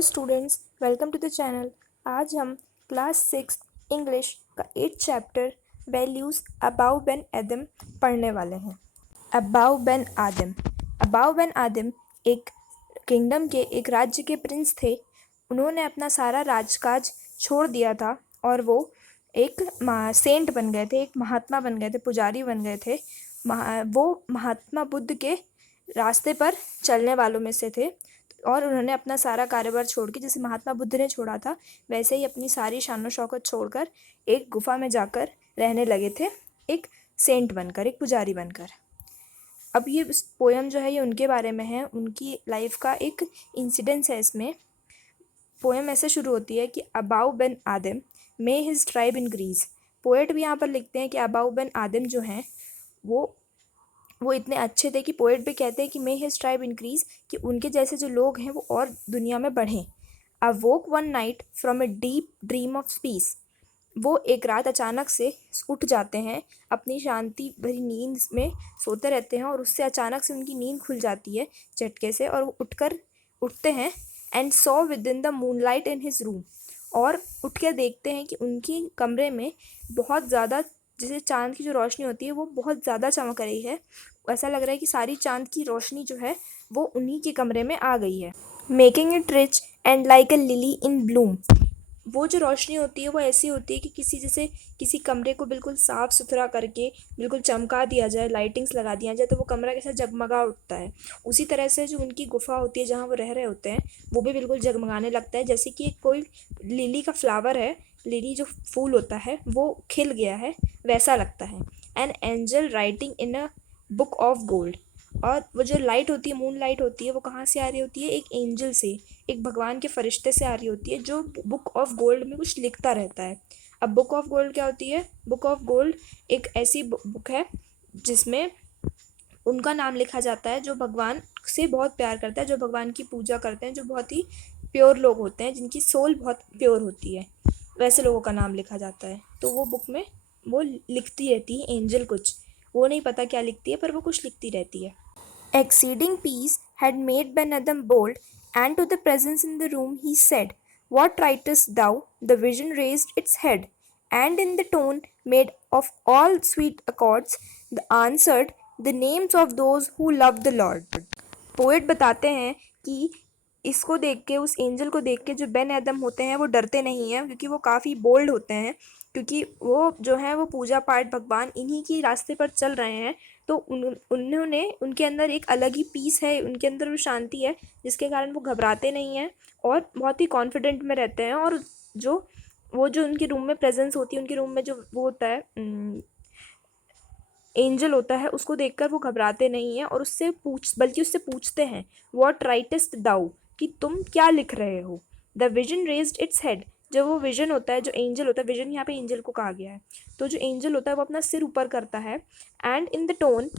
Hello students, welcome to the channel. आज हम class 6 English का 8th chapter values Abou Ben Adhem पढ़ने वाले हैं। Abou Ben Adhem. Abou Ben Adhem एक किंगडम के, एक राज्य के प्रिंस थे। उन्होंने अपना सारा राजकाज छोड़ दिया था और वो एक सेंट बन गए थे, एक महात्मा बन गए थे, पुजारी बन गए थे। वो महात्मा बुद्ध के रास्ते पर चलने वालों में से थे और उन्होंने अपना सारा कारोबार छोड़ के, जैसे महात्मा बुद्ध ने छोड़ा था, वैसे ही अपनी सारी शान और शौकत छोड़कर एक गुफा में जाकर रहने लगे थे, एक सेंट बनकर, एक पुजारी बनकर। अब ये पोयम जो है ये उनके बारे में है, उनकी लाइफ का एक इंसिडेंस है। इसमें पोयम ऐसे शुरू होती है कि Abou Ben Adhem may his tribe increase. Poet भी यहाँ पर लिखते हैं कि अबाउ बेन आदम जो हैं वो इतने अच्छे थे कि पोएट भी कहते हैं कि मे हिज ट्राइब इंक्रीज, कि उनके जैसे जो लोग हैं वो और दुनिया में बढ़ें। अवोक one night from a deep dream of peace. वो एक रात अचानक से उठ जाते हैं, अपनी शांति भरी नींद में सोते रहते हैं और उससे अचानक से उनकी नींद खुल जाती है झटके से, और वो उठते हैं and saw with in the moonlight in his room. और उठ कर देखते हैं कि उनकी कमरे में बहुत ज़्यादा, जैसे चांद की जो रोशनी होती है वो बहुत ज़्यादा चमक रही है। ऐसा लग रहा है कि सारी चांद की रोशनी जो है वो उन्हीं के कमरे में आ गई है। Making it rich and like a lily in Bloom. वो जो रोशनी होती है वो ऐसी होती है कि किसी कमरे को बिल्कुल साफ़ सुथरा करके बिल्कुल चमका दिया जाए, लाइटिंग्स लगा दिया जाए तो वो कमरा कैसा जगमगा उठता है। उसी तरह से जो उनकी गुफा होती है जहाँ वो रह रहे होते हैं वो भी बिल्कुल जगमगाने लगता है, जैसे कि कोई लिली का फ्लावर है, लिली जो फूल होता है वो खिल गया है, वैसा लगता है। An angel writing in a book of gold. और वो जो लाइट होती है, मून लाइट होती है, वो कहाँ से आ रही होती है? एक एंजल से, एक भगवान के फरिश्ते से आ रही होती है, जो बुक ऑफ गोल्ड में कुछ लिखता रहता है। अब बुक ऑफ गोल्ड क्या होती है? बुक ऑफ गोल्ड एक ऐसी बुक है जिसमें उनका नाम लिखा जाता है जो भगवान से बहुत प्यार करता है, जो भगवान की पूजा करते हैं, जो बहुत ही प्योर लोग होते हैं, जिनकी सोल बहुत प्योर होती है, वैसे लोगों का नाम लिखा जाता है। तो वो बुक में वो लिखती रहती है एंजल कुछ, वो नहीं पता क्या लिखती है पर वो कुछ लिखती रहती है। Exceeding peace had made Ben Adam bold, and to the presence in the room he said, "What writest thou?" The vision raised its head, and in the tone made of all sweet accords, the answered, "The names of those who love the Lord." Poet बताते हैं कि इसको देख के, उस angel को देख के जो बेन एदम होते हैं वो डरते नहीं हैं, क्योंकि वो काफ़ी बोल्ड होते हैं, क्योंकि वो जो है वो पूजा पाठ भगवान इन्हीं के रास्ते पर चल रहे हैं। तो उन्होंने, उनके अंदर एक अलग ही पीस है, उनके अंदर वो शांति है जिसके कारण वो घबराते नहीं हैं और बहुत ही कॉन्फिडेंट में रहते हैं। और जो उनके रूम में प्रेजेंस होती है, उनके रूम में जो वो होता है एंजल होता है, उसको देखकर वो घबराते नहीं हैं और बल्कि उससे पूछते हैं, व्हाट राइटेस्ट दाउ, कि तुम क्या लिख रहे हो। The vision raised its head. जब वो विजन होता है, जो एंजल होता है, विजन यहाँ पे एंजल को कहा गया है, तो जो एंजल होता है वो अपना सिर ऊपर करता है, and in the tone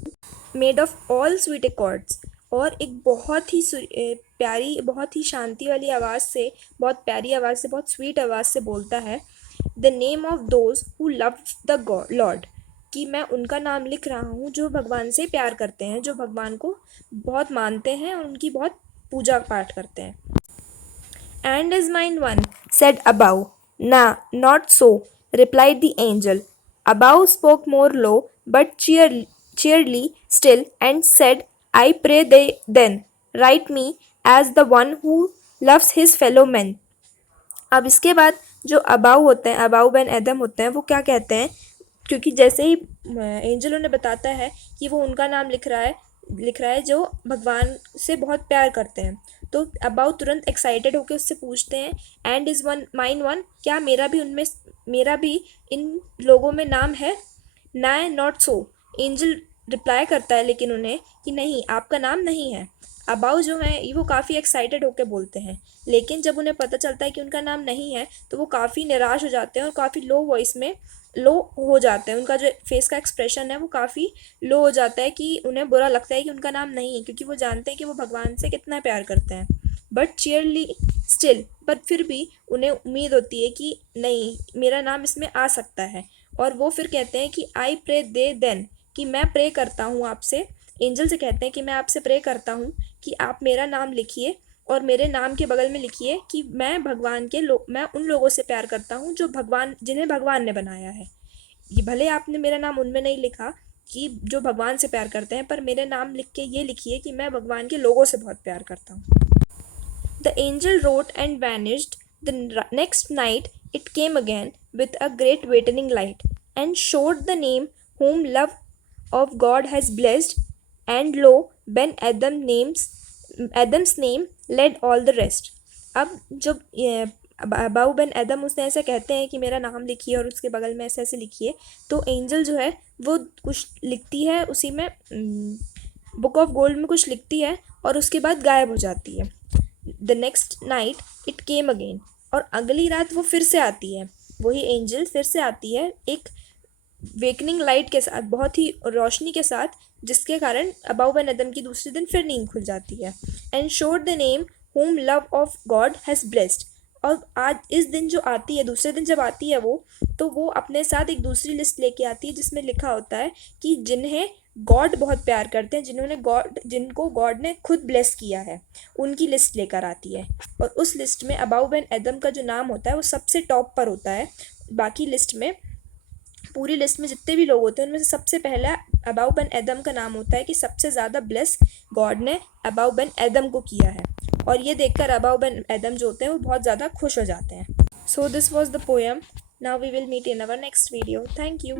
made of all sweet accords, और एक बहुत ही प्यारी, बहुत ही शांति वाली आवाज़ से, बहुत प्यारी आवाज़ से, बहुत स्वीट आवाज़ से बोलता है, the name of those who love the Lord, कि मैं उनका नाम लिख रहा हूँ जो भगवान से प्यार करते हैं, जो भगवान को बहुत मानते हैं और उनकी बहुत पूजा पाठ करते हैं। And is mine one, said Abou. Nah, not so, replied the angel. Abou spoke more low, but cheerily still, and said, I pray they then write me as the one who loves his fellow men. अब इसके बाद जो about होते हैं, Abou Ben एदम होते हैं, वो क्या कहते हैं, क्योंकि जैसे ही एंजल उन्हें बताता है कि वो उनका नाम लिख रहा है जो भगवान से बहुत प्यार करते हैं, तो अबाउ तुरंत एक्साइटेड होकर उससे पूछते हैं, and is one mine one, क्या मेरा भी इन लोगों में नाम है? ना, नॉट सो, एंजल रिप्लाई करता है लेकिन उन्हें कि नहीं, आपका नाम नहीं है। अबाउ जो है वो काफ़ी एक्साइटेड होकर बोलते हैं, लेकिन जब उन्हें पता चलता है कि उनका नाम नहीं है तो वो काफ़ी निराश हो जाते हैं और काफ़ी लो वॉइस में लो हो जाते हैं। उनका जो फेस का एक्सप्रेशन है वो काफ़ी लो हो जाता है, कि उन्हें बुरा लगता है कि उनका नाम नहीं है, क्योंकि वो जानते हैं कि वो भगवान से कितना प्यार करते हैं। बट चीयरली स्टिल, पर फिर भी उन्हें उम्मीद होती है कि नहीं, मेरा नाम इसमें आ सकता है। और वो फिर कहते हैं कि आई प्रे दे देन, कि मैं प्रे करता हूँ आपसे, एंजल से कहते हैं कि मैं आपसे प्रे करता हूँ कि आप मेरा नाम लिखिए और मेरे नाम के बगल में लिखिए कि मैं मैं उन लोगों से प्यार करता हूँ जो जिन्हें भगवान ने बनाया है। ये भले आपने मेरा नाम उनमें नहीं लिखा कि जो भगवान से प्यार करते हैं, पर मेरे नाम लिख के ये लिखिए कि मैं भगवान के लोगों से बहुत प्यार करता हूँ। The angel wrote and vanished. The next night it came again with a great whitening light, and showed the name whom love of God has blessed. And lo, Adam's name led all the rest. अब जब about Ben एदम उसने ऐसे कहते हैं कि मेरा नाम लिखिए और उसके बगल में ऐसे ऐसे लिखिए, तो एंजल जो है वो कुछ लिखती है उसी में, बुक ऑफ गोल्ड में कुछ लिखती है और उसके बाद गायब हो जाती है। The next night it came again, और अगली रात वो फिर से आती है, वही एंजल फिर से आती है एक वेकनिंग लाइट के साथ, बहुत ही रोशनी के साथ, जिसके कारण अबाउ बेन एदम की दूसरे दिन फिर नींद खुल जाती है। And showed the name whom love of God has blessed. और आज इस दिन जो आती है, दूसरे दिन जब आती है वो अपने साथ एक दूसरी लिस्ट लेके आती है जिसमें लिखा होता है कि जिन्हें गॉड बहुत प्यार करते हैं, जिनको गॉड ने खुद ब्लेस किया है, उनकी लिस्ट लेकर आती है। और उस लिस्ट में अबाउ बेन एदम का जो नाम होता है वो सबसे टॉप पर होता है। बाकी लिस्ट में, पूरी लिस्ट में जितने भी लोग होते हैं उनमें से सबसे पहला अबाउ बेन एदम का नाम होता है कि सबसे ज़्यादा ब्लेस गॉड ने अबाउ बेन एदम को किया है। और ये देखकर अबाउ बेन एदम जो होते हैं वो बहुत ज़्यादा खुश हो जाते हैं। So this was the poem. Now we will meet in our next video. Thank you.